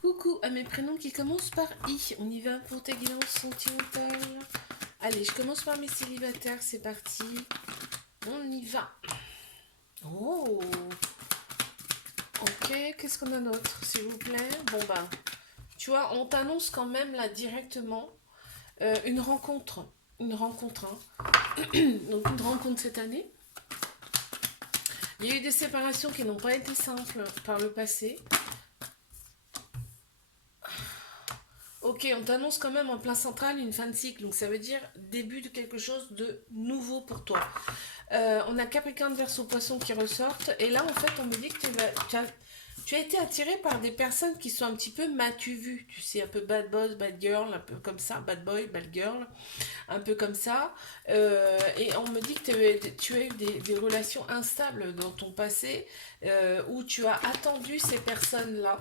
Coucou à mes prénoms qui commencent par I. On y va pour ta guidance sentimentale. Allez, je commence par mes célibataires, c'est parti. On y va. Oh, ok, qu'est-ce qu'on a d'autre, s'il vous plaît? Bon bah, tu vois, on t'annonce quand même là directement une rencontre. Une rencontre, hein. Donc une rencontre cette année. Il y a eu des séparations qui n'ont pas été simples par le passé. Ok, on t'annonce quand même en plein central une fin de cycle, donc ça veut dire début de quelque chose de nouveau pour toi. On a Capricorne, Verseau, Poisson qui ressortent, et là en fait on me dit que tu as été attiré par des personnes qui sont un petit peu m'as-tu vu, tu sais, un peu bad boss, bad girl, un peu comme ça, bad boy, bad girl, un peu comme ça. Et on me dit que tu as eu des relations instables dans ton passé, où tu as attendu ces personnes-là.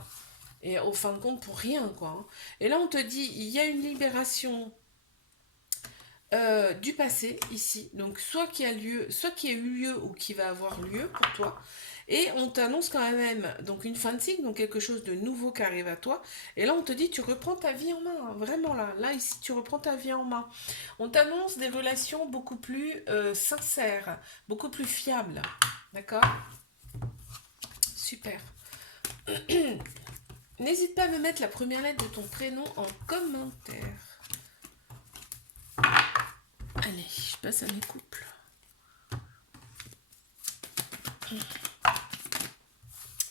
Et au fin de compte, pour rien, quoi, hein. Et là, on te dit, il y a une libération du passé, ici. Donc, soit qui a eu lieu ou qui va avoir lieu pour toi. Et on t'annonce quand même donc une fin de cycle, donc quelque chose de nouveau qui arrive à toi. Et là, on te dit, tu reprends ta vie en main, hein, vraiment là. Là, ici, tu reprends ta vie en main. On t'annonce des relations beaucoup plus sincères, beaucoup plus fiables. D'accord? Super. N'hésite pas à me mettre la première lettre de ton prénom en commentaire. Allez, je passe à mes couples.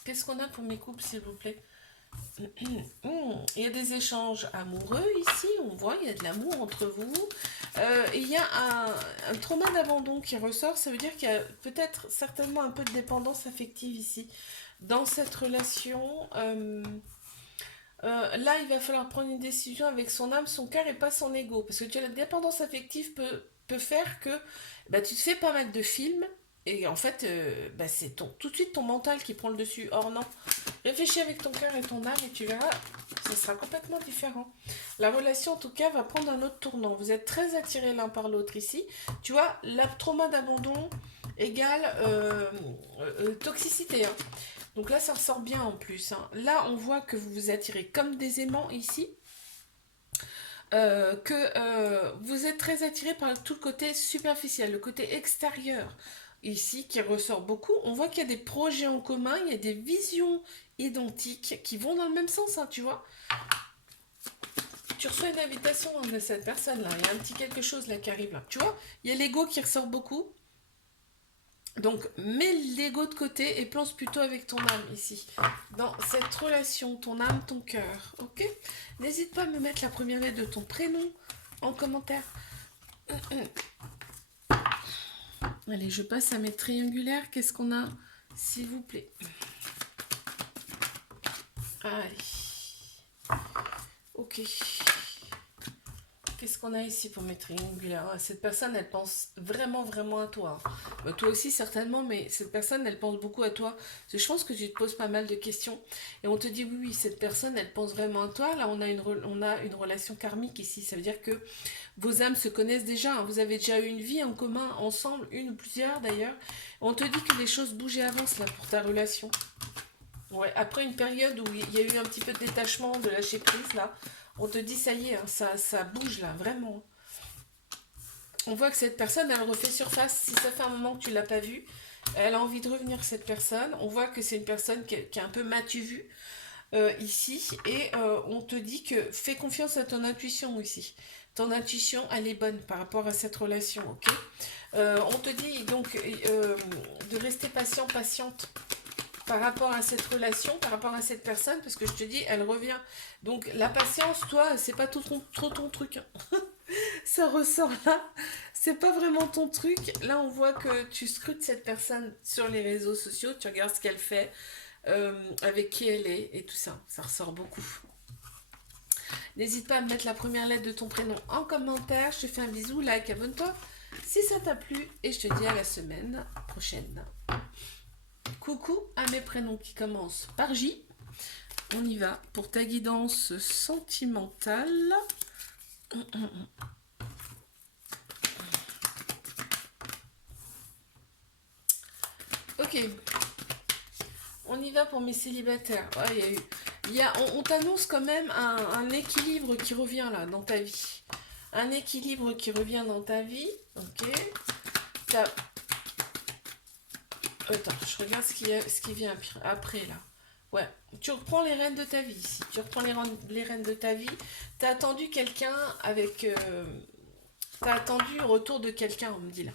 Qu'est-ce qu'on a pour mes couples, s'il vous plaît? Il y a des échanges amoureux ici, on voit, il y a de l'amour entre vous. Il y a un trauma d'abandon qui ressort, ça veut dire qu'il y a peut-être certainement un peu de dépendance affective ici. Dans cette relation, là, il va falloir prendre une décision avec son âme, son cœur et pas son ego. Parce que tu as la dépendance affective peut faire que bah, tu te fais pas mal de films et en fait, bah, c'est tout de suite ton mental qui prend le dessus. Or non, réfléchis avec ton cœur et ton âme et tu verras, ça sera complètement différent. La relation, en tout cas, va prendre un autre tournant. Vous êtes très attirés l'un par l'autre ici. Tu vois, la trauma d'abandon égale toxicité, hein. Donc là, ça ressort bien en plus, hein. Là, on voit que vous vous attirez comme des aimants ici. Que vous êtes très attiré par tout le côté superficiel, le côté extérieur ici qui ressort beaucoup. On voit qu'il y a des projets en commun, il y a des visions identiques qui vont dans le même sens, hein, tu vois. Tu reçois une invitation de cette personne-là, il y a un petit quelque chose là qui arrive là. Tu vois, il y a l'ego qui ressort beaucoup. Donc, mets l'ego de côté et plonge plutôt avec ton âme ici. Dans cette relation, ton âme, ton cœur. Ok? N'hésite pas à me mettre la première lettre de ton prénom en commentaire. Allez, je passe à mes triangulaires. Qu'est-ce qu'on a, s'il vous plaît? Allez. Ok. Qu'est-ce qu'on a ici pour mes triangulaires? Cette personne, elle pense vraiment, vraiment à toi. Bah, toi aussi, certainement, mais cette personne, elle pense beaucoup à toi. Parce que je pense que tu te poses pas mal de questions. Et on te dit, oui, oui, cette personne, elle pense vraiment à toi. Là, on a une relation karmique ici. Ça veut dire que vos âmes se connaissent déjà, hein. Vous avez déjà eu une vie en commun, ensemble, une ou plusieurs d'ailleurs. On te dit que les choses bougent et avancent là pour ta relation. Ouais, après une période où il y a eu un petit peu de détachement, de lâcher prise là, on te dit ça y est, hein, ça bouge là, vraiment. On voit que cette personne, elle refait surface. Si ça fait un moment que tu l'as pas vue, elle a envie de revenir, cette personne. On voit que c'est une personne qui est un peu m'as-tu vu ici. Et on te dit que fais confiance à ton intuition ici. Ton intuition, elle est bonne par rapport à cette relation, ok? On te dit donc de rester patient, patiente par rapport à cette relation, par rapport à cette personne, parce que je te dis, elle revient. Donc la patience, toi, c'est pas trop ton truc, hein. Ça ressort là, c'est pas vraiment ton truc. Là, on voit que tu scrutes cette personne sur les réseaux sociaux, tu regardes ce qu'elle fait, avec qui elle est, et tout ça. Ça ressort beaucoup. N'hésite pas à me mettre la première lettre de ton prénom en commentaire. Je te fais un bisou, like, abonne-toi si ça t'a plu, et je te dis à la semaine prochaine. Coucou à mes prénoms qui commencent par J. On y va pour ta guidance sentimentale. Ok. On y va pour mes célibataires. Ouais, On t'annonce quand même un équilibre qui revient là dans ta vie. Un équilibre qui revient dans ta vie. Ok. T'as- Attends, je regarde ce qui vient après là. Ouais, tu reprends les rênes de ta vie ici. Tu reprends les rênes de ta vie. T'as attendu quelqu'un avec. T'as attendu le retour de quelqu'un, on me dit là.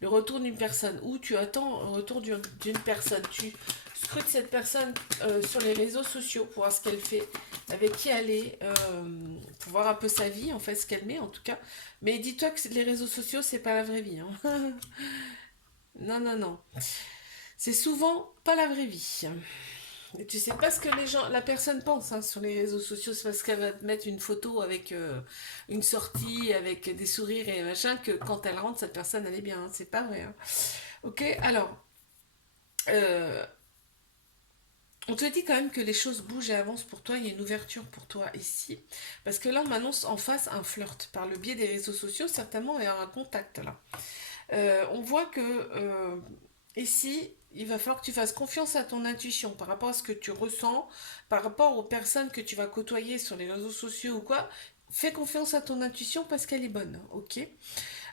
Le retour d'une personne. Ou tu attends le retour d'une personne. Tu scrutes cette personne sur les réseaux sociaux pour voir ce qu'elle fait, avec qui elle est, pour voir un peu sa vie, en fait, ce qu'elle met en tout cas. Mais dis-toi que les réseaux sociaux, c'est pas la vraie vie, hein. Non, non, non. C'est souvent pas la vraie vie. Et tu sais pas ce que la personne pense hein, sur les réseaux sociaux, c'est parce qu'elle va te mettre une photo avec une sortie, avec des sourires et machin, que quand elle rentre, cette personne, elle est bien. Hein, c'est pas vrai. Hein. Ok, alors, euh, on te dit quand même que les choses bougent et avancent pour toi, il y a une ouverture pour toi ici. Parce que là, on m'annonce en face un flirt par le biais des réseaux sociaux, certainement, il y a un contact là. On voit que ici, il va falloir que tu fasses confiance à ton intuition par rapport à ce que tu ressens, par rapport aux personnes que tu vas côtoyer sur les réseaux sociaux ou quoi. Fais confiance à ton intuition parce qu'elle est bonne, ok.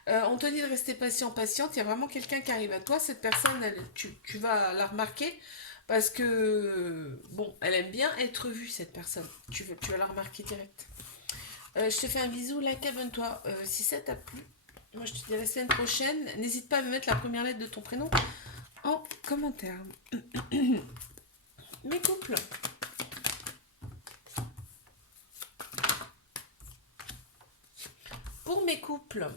On te dit de rester patient, patiente. Il y a vraiment quelqu'un qui arrive à toi. Cette personne, tu vas la remarquer parce que, bon, elle aime bien être vue, cette personne. Tu vas la remarquer direct. Je te fais un bisou, like, abonne-toi. Si ça t'a plu, moi je te dis à la semaine prochaine. N'hésite pas à me mettre la première lettre de ton prénom en commentaire. Mes couples. Pour mes couples,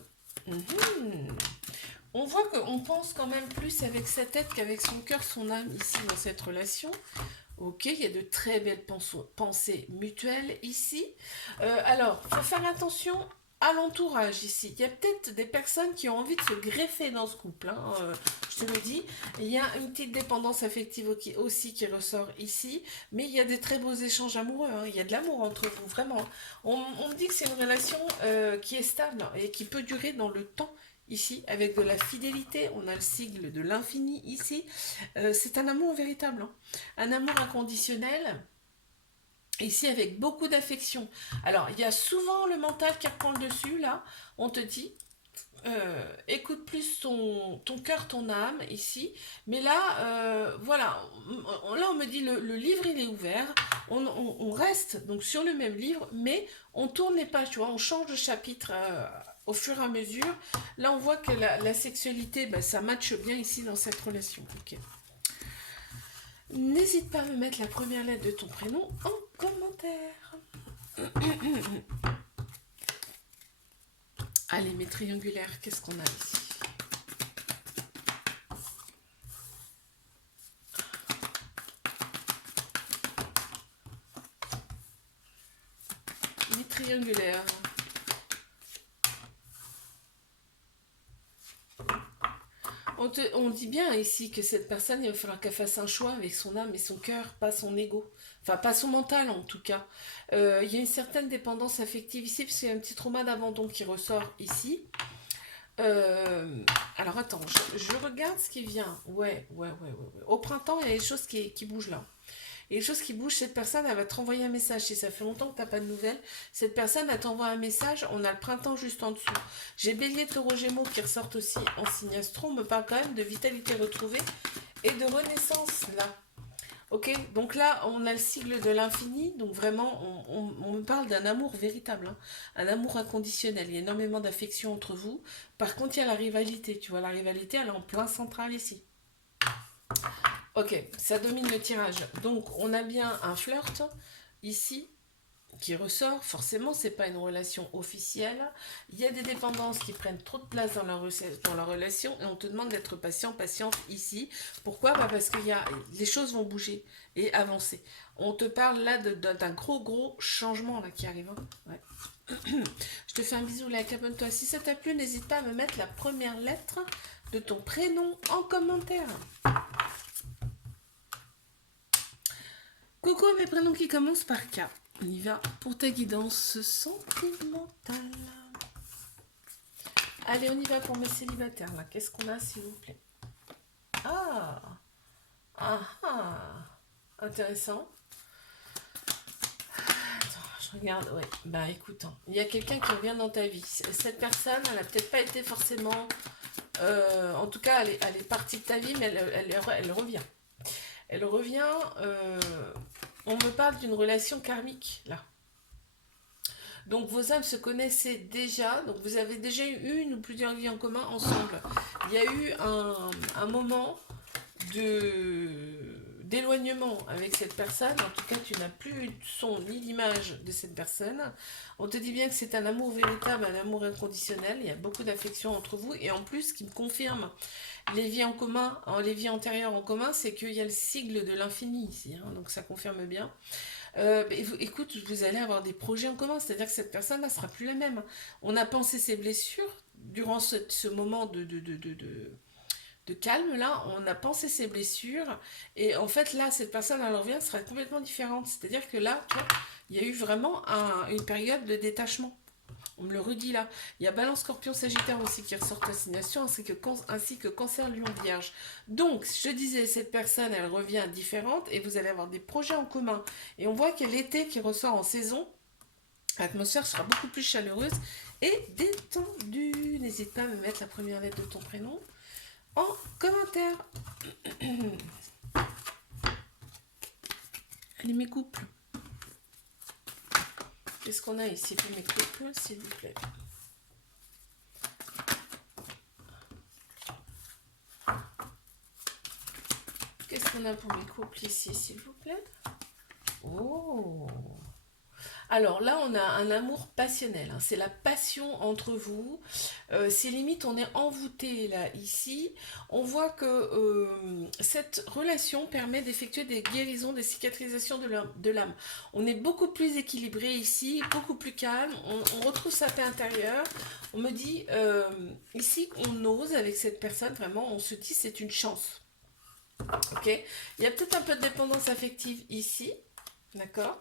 on voit qu'on pense quand même plus avec sa tête qu'avec son cœur, son âme ici dans cette relation. Ok, il y a de très belles pensées mutuelles ici. Alors, il faut faire attention à l'entourage ici. Il y a peut-être des personnes qui ont envie de se greffer dans ce couple. Hein, je te le dis. Il y a une petite dépendance affective aussi qui ressort ici. Mais il y a des très beaux échanges amoureux. Hein, il y a de l'amour entre vous, vraiment. On me dit que c'est une relation qui est stable et qui peut durer dans le temps. Ici, avec de la fidélité, on a le sigle de l'infini ici. C'est un amour véritable. Hein. Un amour inconditionnel, ici avec beaucoup d'affection. Alors, il y a souvent le mental qui reprend le dessus, là. On te dit, écoute plus ton cœur, ton âme, ici. Mais là, voilà, là on me dit, le livre, il est ouvert. On reste donc sur le même livre, mais on tourne les pages, tu vois, on change de chapitre au fur et à mesure. Là, on voit que la sexualité, ben, ça matche bien ici dans cette relation. Ok. N'hésite pas à me mettre la première lettre de ton prénom en commentaire. Allez, mes triangulaires, qu'est-ce qu'on a ici? Mes triangulaires. On dit bien ici que cette personne, il va falloir qu'elle fasse un choix avec son âme et son cœur, pas son ego. Enfin, pas son mental en tout cas. Il y a une certaine dépendance affective ici, parce qu'il y a un petit trauma d'abandon qui ressort ici. Alors attends, je regarde ce qui vient. Ouais. Au printemps, il y a des choses qui bougent là. Et les choses qui bougent, cette personne, elle va te renvoyer un message. Si ça fait longtemps que tu n'as pas de nouvelles, cette personne, elle t'envoie un message. On a le printemps juste en dessous. J'ai Bélier, Taureau, Gémeaux qui ressortent aussi en signe astro. On me parle quand même de vitalité retrouvée et de renaissance là. Ok, donc là, on a le sigle de l'infini. Donc vraiment, on me parle d'un amour véritable. Hein. Un amour inconditionnel. Il y a énormément d'affection entre vous. Par contre, il y a la rivalité. Tu vois, la rivalité, elle est en plein central ici. Ok, ça domine le tirage. Donc, on a bien un flirt ici qui ressort. Forcément, c'est pas une relation officielle. Il y a des dépendances qui prennent trop de place dans la relation et on te demande d'être patient, patiente ici. Pourquoi? Bah parce que les choses vont bouger et avancer. On te parle là d'un gros changement là qui arrive. Hein. Ouais. Je te fais un bisou, like, abonne-toi. Si ça t'a plu, n'hésite pas à me mettre la première lettre de ton prénom en commentaire. Coucou à mes prénoms qui commencent par K. On y va pour ta guidance sentimentale. Allez, on y va pour mes célibataires là. Qu'est-ce qu'on a s'il vous plaît? Ah. Intéressant. Je regarde, ouais. Bah écoute, hein, il y a quelqu'un qui revient dans ta vie. Cette personne, elle a peut-être pas été forcément... en tout cas, elle est partie de ta vie, mais elle revient. Elle revient... on me parle d'une relation karmique, là. Donc vos âmes se connaissaient déjà, donc vous avez déjà eu une ou plusieurs vies en commun ensemble. Il y a eu un moment d'éloignement avec cette personne. En tout cas, tu n'as plus de son ni l'image de cette personne. On te dit bien que c'est un amour véritable, un amour inconditionnel. Il y a beaucoup d'affection entre vous. Et en plus, ce qui me confirme les vies en commun, les vies antérieures en commun, c'est qu'il y a le sigle de l'infini ici. Hein, donc ça confirme bien. Écoute, vous allez avoir des projets en commun, c'est-à-dire que cette personne ne sera plus la même. On a pensé ses blessures durant ce moment de calme là, on a pensé ses blessures et en fait là, cette personne elle revient sera complètement différente. C'est-à-dire que là, tu vois, il y a eu vraiment une période de détachement. On me le redit là. Il y a Balance, Scorpion, Sagittaire aussi qui ressortent assignation, ainsi que Cancer, Lion, Vierge. Donc, je disais, cette personne, elle revient différente et vous allez avoir des projets en commun. Et on voit qu'il y a l'été qui ressort en saison. L'atmosphère sera beaucoup plus chaleureuse et détendue. N'hésite pas à me mettre la première lettre de ton prénom en commentaire. Allez, mes couples. Qu'est-ce qu'on a ici pour mes couples, s'il vous plaît? Qu'est-ce qu'on a pour mes couples ici, s'il vous plaît? Oh! Alors là, on a un amour passionnel. Hein. C'est la passion entre vous. C'est limite, on est envoûté là, ici. On voit que cette relation permet d'effectuer des guérisons, des cicatrisations de l'âme. On est beaucoup plus équilibré ici, beaucoup plus calme. On retrouve sa paix intérieure. On me dit, ici, on ose avec cette personne, vraiment, on se dit, c'est une chance. Ok? Il y a peut-être un peu de dépendance affective ici. D'accord?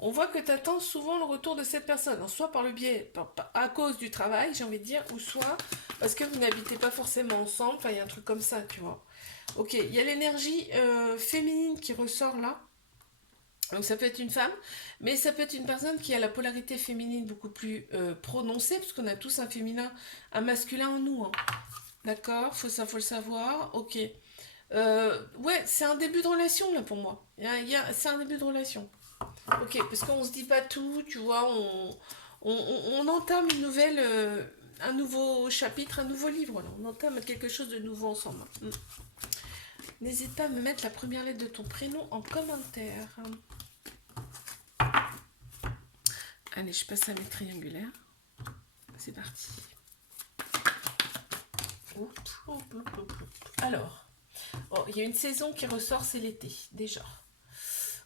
On voit que tu attends souvent le retour de cette personne, soit par le biais, à cause du travail, j'ai envie de dire, ou soit parce que vous n'habitez pas forcément ensemble, enfin il y a un truc comme ça, tu vois. Ok, il y a l'énergie féminine qui ressort là, donc ça peut être une femme, mais ça peut être une personne qui a la polarité féminine beaucoup plus prononcée, parce qu'on a tous un féminin, un masculin en nous, hein. D'accord, faut le savoir, ok. Ouais, c'est un début de relation là pour moi, c'est un début de relation. Ok, parce qu'on se dit pas tout, tu vois, on entame une nouvelle, un nouveau chapitre, un nouveau livre, là. On entame quelque chose de nouveau ensemble. N'hésite pas à me mettre la première lettre de ton prénom en commentaire. Allez, je passe à mes triangulaires. C'est parti. Alors, il y a une saison qui ressort, c'est l'été, déjà.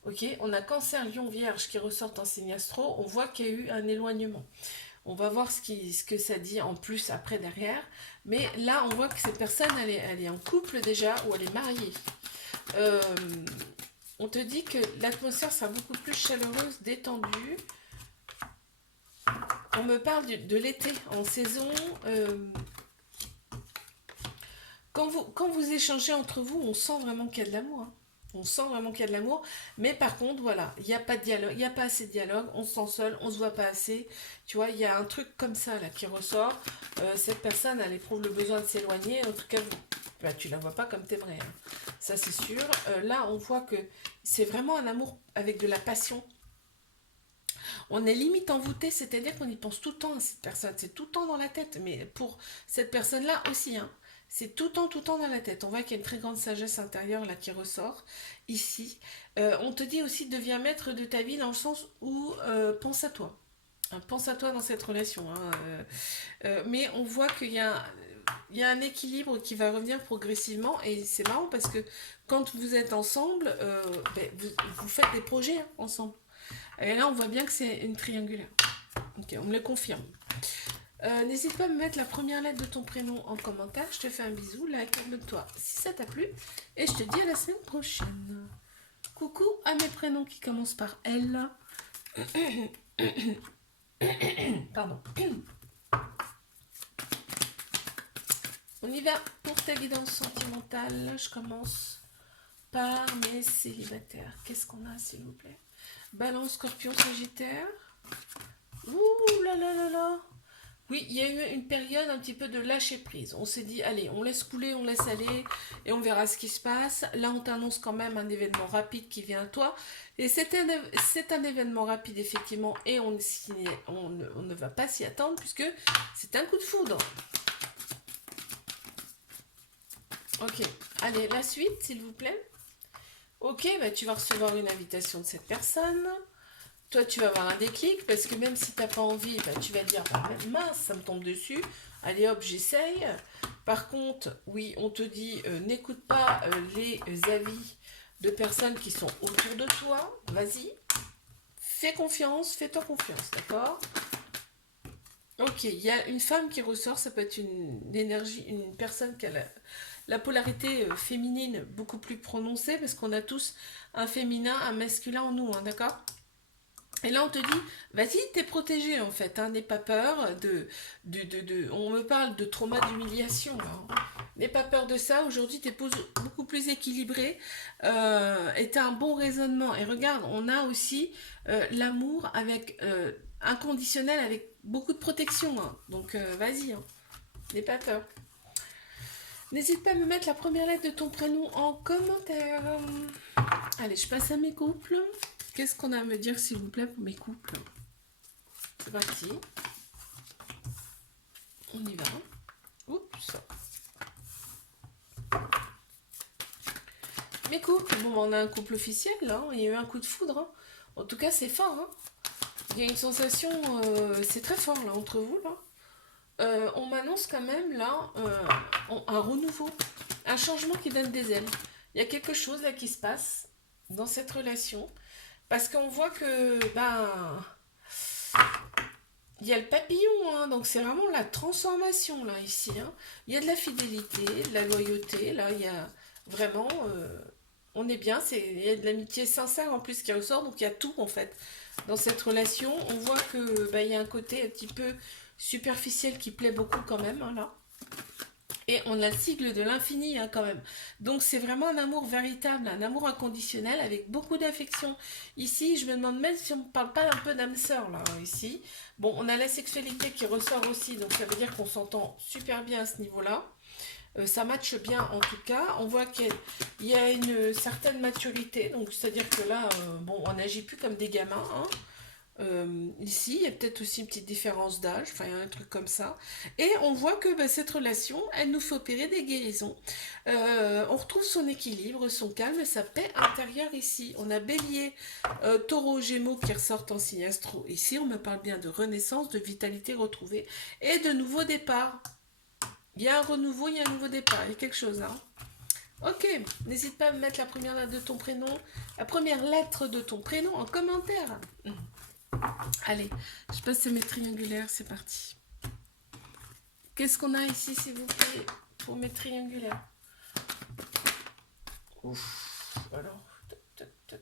Ok, on a Cancer, Lion, Vierge qui ressortent en signe astro. On voit qu'il y a eu un éloignement. On va voir ce que ça dit en plus après derrière. Mais là, on voit que cette personne, elle est en couple déjà ou elle est mariée. On te dit que l'atmosphère sera beaucoup plus chaleureuse, détendue. On me parle de l'été en saison. Quand vous échangez entre vous, on sent vraiment qu'il y a de l'amour. Hein. On sent vraiment qu'il y a de l'amour, mais par contre, voilà, il n'y a pas de dialogue, il n'y a pas assez de dialogue, on se sent seul, on se voit pas assez. Tu vois, il y a un truc comme ça là qui ressort. Cette personne, elle éprouve le besoin de s'éloigner. En tout cas, tu la vois pas comme t'aimerais. Hein. Ça, c'est sûr. Là, on voit que c'est vraiment un amour avec de la passion. On est limite envoûté, c'est-à-dire qu'on y pense tout le temps à cette personne. C'est tout le temps dans la tête, mais pour cette personne-là aussi, hein. C'est tout le temps dans la tête. On voit qu'il y a une très grande sagesse intérieure là qui ressort ici. On te dit aussi deviens maître de ta vie dans le sens où pense à toi. Hein, pense à toi dans cette relation. Hein, mais on voit qu'il y a un équilibre qui va revenir progressivement et c'est marrant parce que quand vous êtes ensemble, vous faites des projets hein, ensemble. Et là, on voit bien que c'est une triangulaire. Ok, on me le confirme. N'hésite pas à me mettre la première lettre de ton prénom en commentaire. Je te fais un bisou, like, abonne-toi si ça t'a plu. Et je te dis à la semaine prochaine. Coucou à mes prénoms qui commencent par L. Pardon. On y va pour ta guidance sentimentale. Je commence par mes célibataires. Qu'est-ce qu'on a, s'il vous plaît? Balance, Scorpion, Sagittaire. Ouh là là là là. Oui, il y a eu une période un petit peu de lâcher prise. On s'est dit, allez, on laisse couler, on laisse aller, et on verra ce qui se passe. Là, on t'annonce quand même un événement rapide qui vient à toi. Et c'est un événement rapide, effectivement, et on ne va pas s'y attendre, puisque c'est un coup de foudre. Ok, allez, la suite, s'il vous plaît. Ok, bah, tu vas recevoir une invitation de cette personne. Toi, tu vas avoir un déclic parce que même si tu n'as pas envie, bah, tu vas te dire bah, mince, ça me tombe dessus. Allez hop, j'essaye. Par contre, oui, on te dit n'écoute pas les avis de personnes qui sont autour de toi. Vas-y, fais confiance, fais-toi confiance, d'accord? Ok, il y a une femme qui ressort, ça peut être une énergie, une personne qui a la polarité féminine beaucoup plus prononcée parce qu'on a tous un féminin, un masculin en nous, hein, d'accord? Et là, on te dit, vas-y, t'es protégé en fait, hein, n'aie pas peur On me parle de trauma d'humiliation, là, hein. N'aie pas peur de ça, aujourd'hui, t'es beaucoup plus équilibré et t'as un bon raisonnement. Et regarde, on a aussi l'amour avec inconditionnel, avec beaucoup de protection, hein. Donc, vas-y, hein, n'aie pas peur. N'hésite pas à me mettre la première lettre de ton prénom en commentaire. Allez, je passe à mes couples. Qu'est-ce qu'on a à me dire, s'il vous plaît, pour mes couples? C'est parti. On y va. Oups. Mes couples, bon, on a un couple officiel, là. Il y a eu un coup de foudre, hein. En tout cas, c'est fort, hein. Il y a une sensation, c'est très fort, là, entre vous, là. On m'annonce quand même, là, un renouveau. Un changement qui donne des ailes. Il y a quelque chose, là, qui se passe dans cette relation. Parce qu'on voit que, ben, il y a le papillon, hein, donc c'est vraiment la transformation là ici, hein. Il y a de la fidélité, de la loyauté, là il y a vraiment, on est bien, il y a de l'amitié sincère en plus qui ressort, donc il y a tout en fait dans cette relation. On voit que bah, il y a un côté un petit peu superficiel qui plaît beaucoup quand même, hein, là. Et on a le sigle de l'infini, hein, quand même. Donc c'est vraiment un amour véritable, un amour inconditionnel avec beaucoup d'affection. Ici, je me demande même si on ne parle pas un peu d'âme sœur, là, ici. Bon, on a la sexualité qui ressort aussi, donc ça veut dire qu'on s'entend super bien à ce niveau-là. Ça matche bien en tout cas. On voit qu'il y a une certaine maturité, donc c'est-à-dire que là, bon, on n'agit plus comme des gamins, hein. Ici, il y a peut-être aussi une petite différence d'âge, enfin, il y a un truc comme ça. Et on voit que bah, cette relation, elle nous fait opérer des guérisons. On retrouve son équilibre, son calme et sa paix intérieure ici. On a Bélier, Taureau, Gémeaux qui ressortent en signe astro. Ici, on me parle bien de renaissance, de vitalité retrouvée et de nouveau départ. Il y a un renouveau, il y a un nouveau départ, il y a quelque chose, hein. Ok, n'hésite pas à me mettre la première lettre de ton prénom, la première lettre de ton prénom en commentaire. Allez, je passe à mes triangulaires, c'est parti. Qu'est-ce qu'on a ici, s'il vous plaît, pour mes triangulaires? Ouf, alors, toc, toc, toc.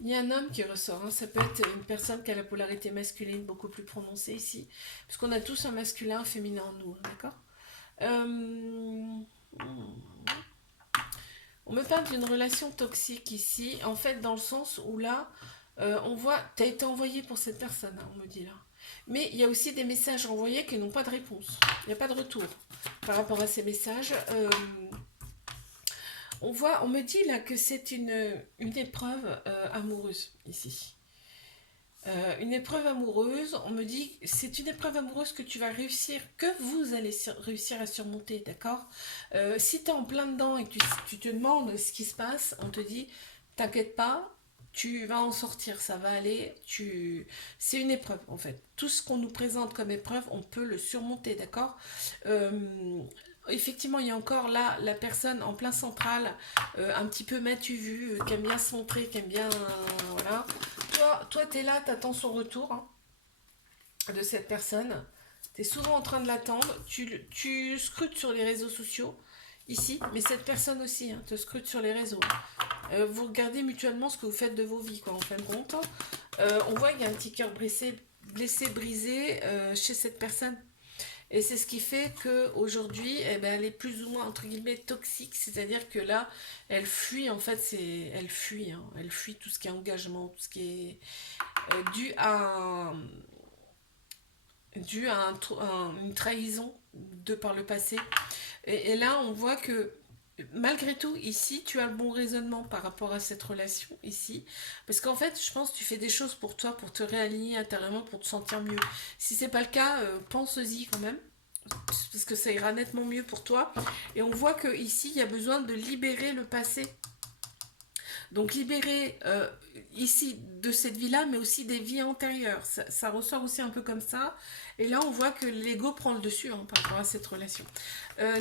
Il y a un homme qui ressort, hein. Ça peut être une personne qui a la polarité masculine beaucoup plus prononcée ici, puisqu'on a tous un masculin, un féminin en nous, hein, d'accord. On me parle d'une relation toxique ici, en fait, dans le sens où là, on voit, tu as été envoyé pour cette personne, hein, on me dit là. Mais il y a aussi des messages envoyés qui n'ont pas de réponse. Il n'y a pas de retour par rapport à ces messages. On me dit là que c'est une épreuve amoureuse ici. Une épreuve amoureuse, on me dit, c'est une épreuve amoureuse que tu vas réussir, que vous allez réussir à surmonter, d'accord. Si tu es en plein dedans et que tu te demandes ce qui se passe, on te dit, t'inquiète pas, tu vas en sortir, ça va aller, c'est une épreuve en fait. Tout ce qu'on nous présente comme épreuve, on peut le surmonter, d'accord. Effectivement, il y a encore là la personne en plein central, un petit peu m'as-tu vu, qui aime bien se montrer, qui aime bien, voilà. Toi, tu es là, tu attends son retour, hein, de cette personne. Tu es souvent en train de l'attendre. Tu scrutes sur les réseaux sociaux, ici, mais cette personne aussi, hein, te scrute sur les réseaux. Vous regardez mutuellement ce que vous faites de vos vies, quoi, en fin de compte. On voit qu'il y a un petit cœur blessé, brisé chez cette personne. Et c'est ce qui fait qu'aujourd'hui, eh ben, elle est plus ou moins, entre guillemets, toxique. C'est-à-dire que là, elle fuit, en fait, elle fuit, hein. Elle fuit tout ce qui est engagement, tout ce qui est dû à, une trahison de par le passé. Et là, on voit que malgré tout, ici, tu as le bon raisonnement par rapport à cette relation ici. Parce qu'en fait, je pense que tu fais des choses pour toi, pour te réaligner intérieurement, pour te sentir mieux. Si c'est pas le cas, pense-y quand même. Parce que ça ira nettement mieux pour toi. Et on voit que ici, il y a besoin de libérer le passé. Donc libérer ici de cette vie-là, mais aussi des vies antérieures. Ça ressort aussi un peu comme ça. Et là, on voit que l'ego prend le dessus hein, par rapport à cette relation.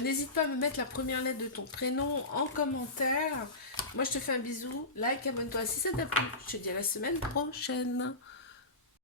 N'hésite pas à me mettre la première lettre de ton prénom en commentaire. Moi, je te fais un bisou. Like, abonne-toi si ça t'a plu. Je te dis à la semaine prochaine.